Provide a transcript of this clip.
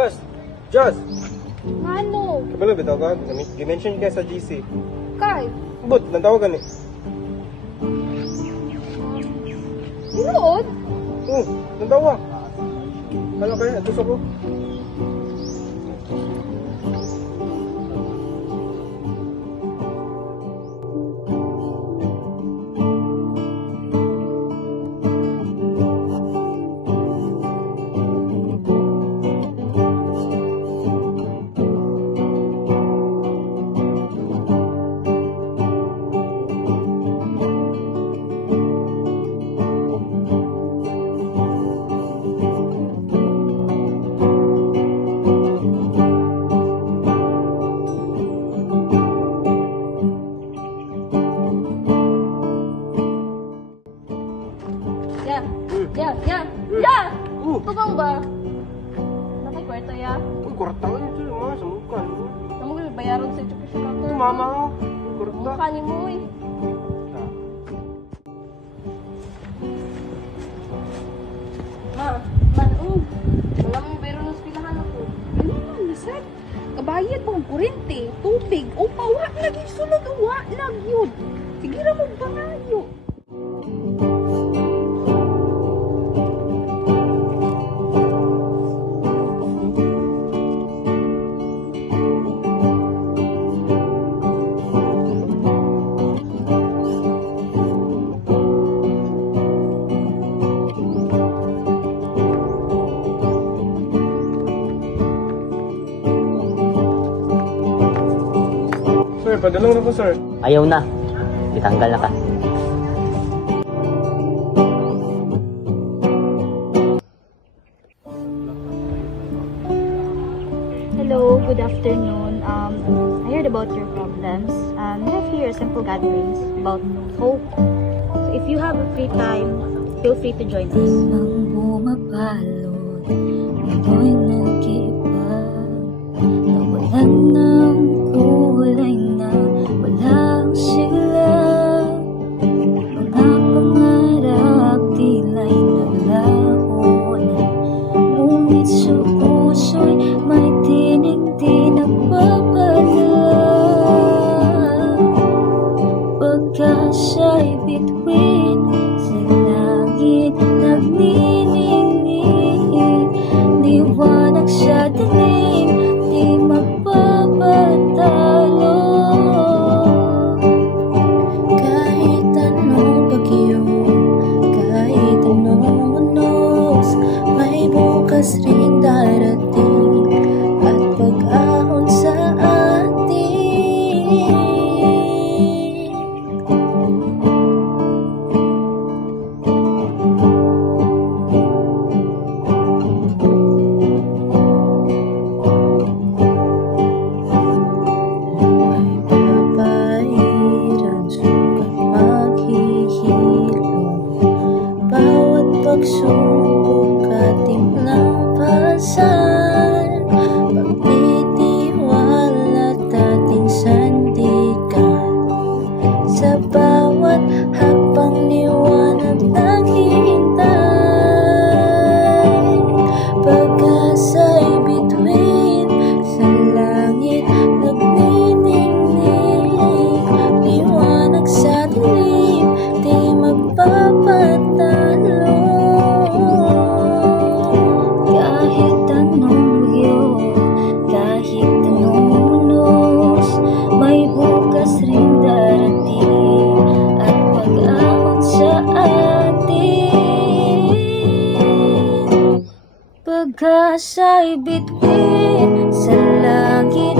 Just! Just! Ano? Kabalo, bitaw ka. Gimension ka sa GC. Kay? But, nantawagan eh. Tinuod? Oo, nantawa. Ano kaya? Atos ako. Ya! Tubang ba? Nakay kwarta ya? Uy, kwarta ka yun sa'yo, mga samukan. Namu may bayaran sa ito ka. Mama ka. Kwarta. Mukha ni mo eh. Wala mong bayro ng espilahan ako. Ano man, nasad? Kabayad mo ang kurente, tubig, o pawa lagi sunod, uwa lang yun. Sige ra mo bangayo. Sir, padalong na po, sir. Ayaw na. Itanggal na ka. Hello, good afternoon. I heard about your problems. We have here simple gatherings about hope. So if you have a free time, feel free to join us. Ang bumapalot, ako'y nag-iba. Nawalan ng kulay na walang sila. Mga pangarap tila'y naglaho na. Ngunit sa puso'y may tinig di nagpapadala. Pagkasa'y bituin sa langit nagniningning. Liwanag sa dilim, di magpapatalo. Kahit anong bagyo, kahit anong unos, may bukas ring darating at pag-ahon sa atin. Pagsubok ating lampasan, pagtitiwala at ating sandigan. Sa bawat hakbang liwanag naghihintay. Pag-asa'y bituin sa langit nagniningning. Liwanag sa dilim, di magpapatalo. Kahit anong bagyo, kahit anong unos, may bukas ring darating at pag-ahon sa atin. Pag-asa'y bituin sa langit